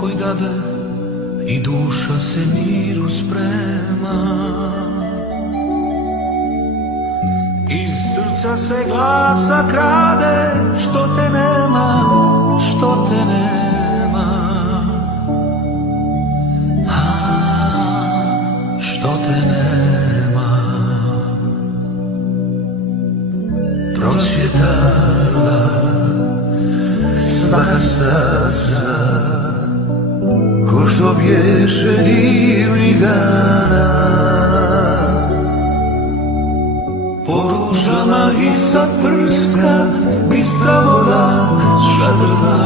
pokoj dade i duša se miru sprema. Iz srca se glasa krade, što te nema, što te nema. Što te nema. Procvjetala svaka staza, ko što bješe divnih dana. Po ružama i sad prska bistra voda šadrva.